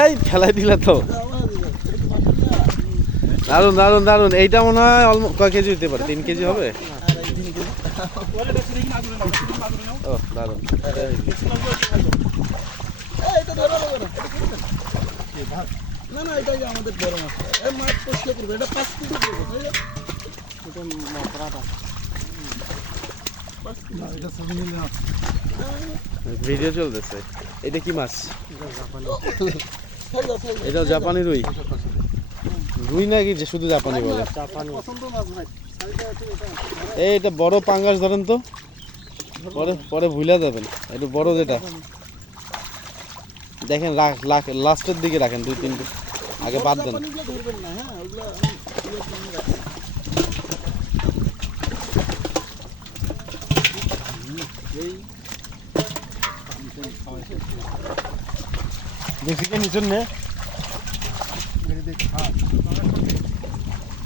এই ফেলাই দিলা তো। দারুন দারুন দারুন। এইটা মনে হয় কয় কেজি হতে পারে? 3 কেজি হবে। ও দারুন। না না, এটাই আমাদের বড় মাছ। এই মাছ পরিষ্কার করবে, এটা 5 কেজি করবে। এটা মাত্রাটা ভিডিও চলতেছে। এটা কি মাছ? এটা জাপানি রুই। রুই নাকি যে শুধু জাপানি বলে? এই এটা বড় পাঙ্গাস ধরেন তো, পরে পরে ভুলে যাবেন। এটা বড় যেটা দেখেন, লাস্টের দিকে রাখেন, 2-3 আগে বাদ দেন।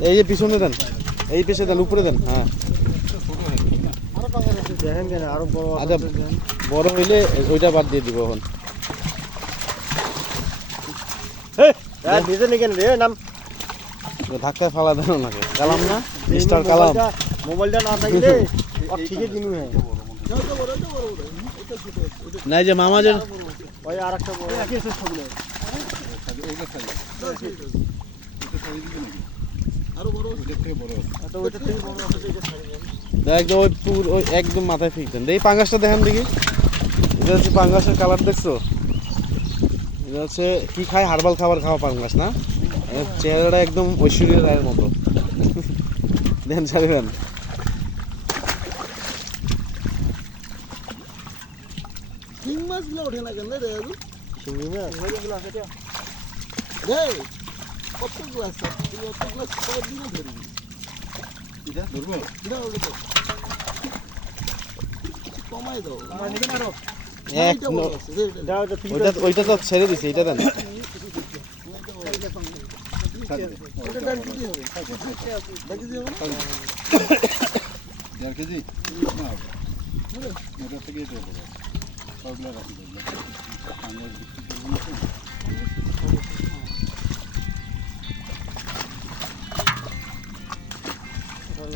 এই যে পিছনে দেন, এই পেছনে দেন, উপরে দেন। হ্যাঁ আরো বড়। আচ্ছা, বড় হইলে ওইটা বাদ দিয়ে দিব এখন। ধাক্কায় ফালা দেন ওনাকে। কালাম না, মিস্টার কালাম। মোবাইলটা না থাকলে ঠিকই দিনু হ্যাঁ। না যে মামাজের ওই আরেকটা বড় একই আছে সবগুলো। আরো বড় ওইটা থেকে বড় আছে। আচ্ছা ওইটা থেকে বড় আছে, এটা ছাড়ি দেন। একদম ওই একদম মাথায় ফিক দেন। এই পাঙ্গাসটা দেখেন দেখি। এটা হচ্ছে পাঙ্গাসের কালার, দেখছো? এটা হচ্ছে কি খায়? হার্বাল খাবার খাওয়া পাঙ্গাস না? চেহারাটা একদম ঐশ্বরিয়া রায়ের মতো। দেন ছাড়ি দেন। শিং মাছগুলো ওঠে না কেন রে? শিঙি মাছ ওইগুলো আছে এটা রে, কতগুলো আছে? তুই কতগুলো সব দিন ধরবি? এটা ধরবো? এটা ওটা তো কমাই দাও। মানে কি মারো? ওইটা তো ছেড়ে দিছি, এটা দেন।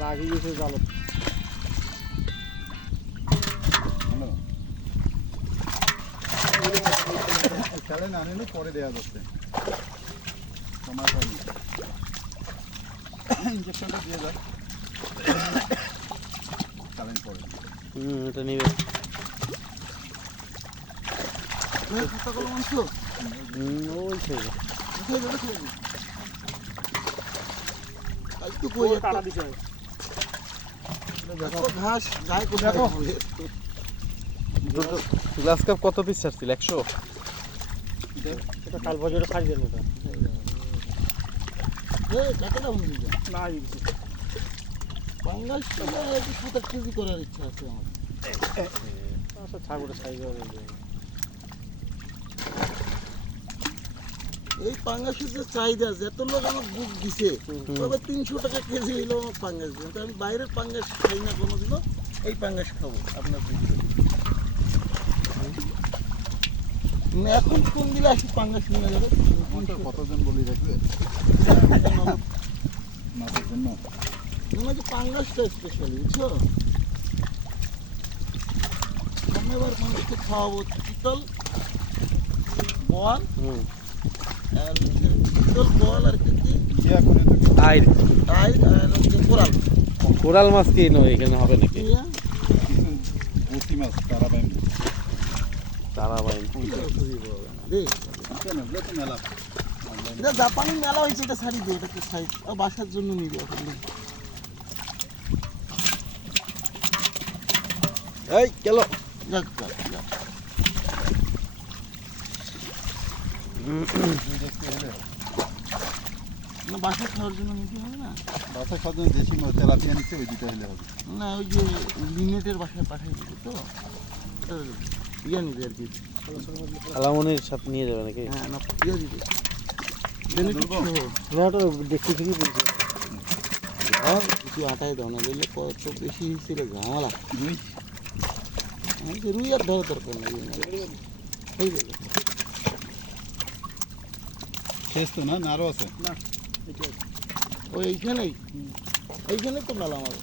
লাগিয়ে গেছে জালত। চালে না আনে পরে দেওয়া যাচ্ছে। ইঞ্জেকশনটা দিয়ে দাও। চালেন পরে। এটা নিবে। কতগুলো মাংস? ওই সেই একটু কই কাটা দিতে হয়। ঘাস গায়ে কোথায় হবে? গ্লাস কাপ কত পিস ছাড়ছিল? 100? এটা কাল বছরে খাই দেন এটা। এই কতটা হয়ে যায়? না এই পাঙ্গাসটা 70 কেজি করার ইচ্ছা আছে আমার। আচ্ছা ছাগলের সাইজ হবে। এই পাঙ্গাসের যে চাহিদা, যত লোক আমার বুক দিছে, তবে 300 টাকা কেজি হইলো আমার পাঙ্গাস দিন। তো আমি বাইরের পাঙ্গাস খাই না কোনোদিনও, এই পাঙ্গাস খাবো আপনার বুঝতে। এখন কোন দিলে আসি পাঙ্গাস কিনা যাবে? কতজন বলি রাখবে মাছের জন্য? মানে পাঙ্গাসটা স্পেশালি, বুঝছো? আমি এবার মানুষকে খাওয়াবো চিতল বল, আর চিতল বল আর কি আইর টাইট আর কোরাল। কোরাল মাছ কি নয় এখানে হবে নাকি? বসি মাছ তারাবাইন। এটা জাপানি মেলা হয়েছে, এটা ছাড়ি দিয়ে এটা সাইজ বাসার জন্য নিবে এখন। এই গেল। যাক না, বাসা খাওয়ার জন্য নিতে হবে না? বাসা খাওয়ার জন্য দেশি তেলাপিয়া নিচ্ছে, ওই দিতে হলে হবে না। ওই যে লিনেটের বাসায় পাঠিয়ে দিবে তো, ইয়ে নিবে আর কি। আলামনির সাথে নিয়ে যাবে নাকি? হ্যাঁ না, ইয়ে দিবে না, ওটা দেখতে থেকে বলছি। কিছু আটাই দাও না, বললে কত বেশি ছিল ঝামেলা। রুই আর ধরার দরকার নেই। হয়ে যাবে। শেষ তো না, আরো আছে? না এটা ওই এইখানেই, এইখানে তো মেলা মাছ।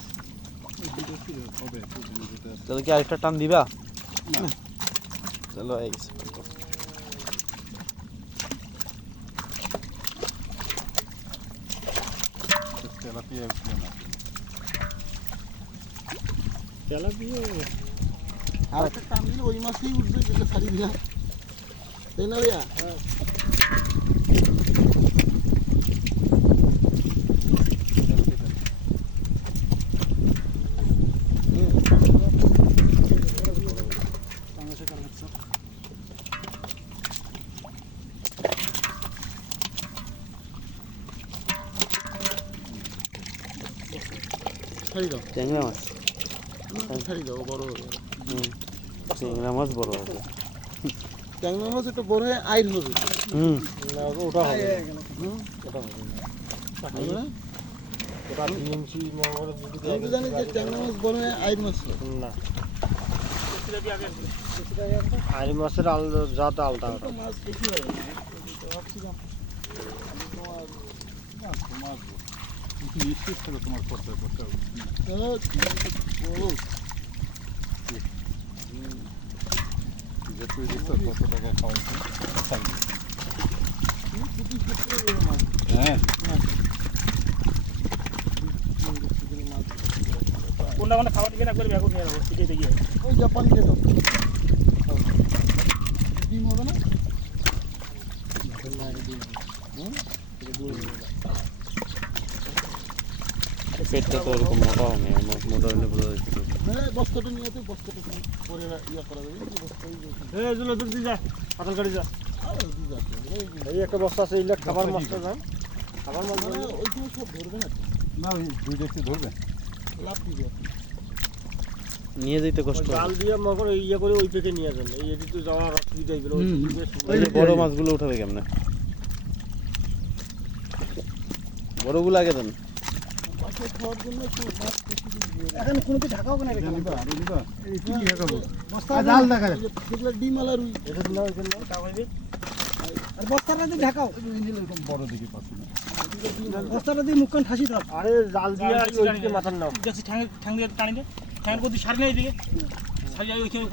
তাহলে কি আরেকটা টান দিবা? না। চলো এই তেলাপিয়া উঠলো না। তেলাপিয়া আর একটা টান দিলে ওই মাছেই উঠবে, যেটা ছাড়ি দিলাম, তাই না ভাইয়া? হ্যাঁ পাঙ্গাসের কালার হচ্ছে ছাড়ি দাও, ট্যাংরা মাছ। ছাড়ি দাও, বড় হবে। ট্যাংরা মাছ বড় আছে। ট্যাংরা মাছ একটু বড় হয়ে আইর হবে। হুম, না ওটা হবে হুম, ওটা হবে না হবে না? ওটা 2 ইঞ্চি মঙ্গলের যদি আমি তো জানি যে ট্যাংরা মাছ বড় হয়ে আইর মাছ হয়। না আর মাছের আলাদা জাত আলাদা ওটা মাছ বেশি হয় না। ভাবছিলাম তোমার নিশ্চিত ছিল তোমার করতে করতে হবে। কত টাকা খাওয়াইছে? হ্যাঁ, কোনটা কোনটা খাবার দিকে না করে ব্যাগ নিয়ে নেবো সেটাই দেখি ওই জাপান দিয়ে দাও। ডিম হবে না? পেটটা তো ওরকম মোটা হবে না, মোটা হলে বোঝা যাচ্ছে। হ্যাঁ, বস্তাটা নিয়ে তো বস্তাটা তুমি পরে ইয়া করা যাবে। এই বস্তাই এই জন্য তুই যা পাতাল কাটি যা আরো দুই আছে। এই একটা বস্তা আছে এইটা খাবার মাছটা দাম খাবার মাছ মানে ওইখানে সব ধরবে না তো? না ওই দুই দেখতে ধরবে। লাভ দিবে। নিয়ে যেতে কষ্ট হবে। জাল দিয়ে মগর ইয়ে করে ওই পেকে নিয়ে যান এই এদিকে তো যাওয়ার অসুবিধা হইলো ওই যে বড় মাছগুলো উঠাবে কেমনে? বড়গুলো আগে দেন। পাশে খাওয়ার জন্য একটু মাছ বেশি দিয়ে দেবে। এখন কোনো কি ঢাকাও না রেখে জানিবা আর নিবা এই কি দেখাবো বস্তা আর জাল দেখা এই যে যেগুলো ডিম আলা রুই। এটা দিন না ওইখানে টাকা দিই আর বস্তাটা দিয়ে ঢাকাও এরকম বড় দেখি পাচ্ছি না। বস্তাটা দিয়ে মুখখান ঠাসি দাও আরে জাল দিয়ে ওইদিকে মাথার নাও ঠ্যাং দিয়ে টানি দে ঠ্যাং করতে সারি নাই দিকে সারি ওইখানে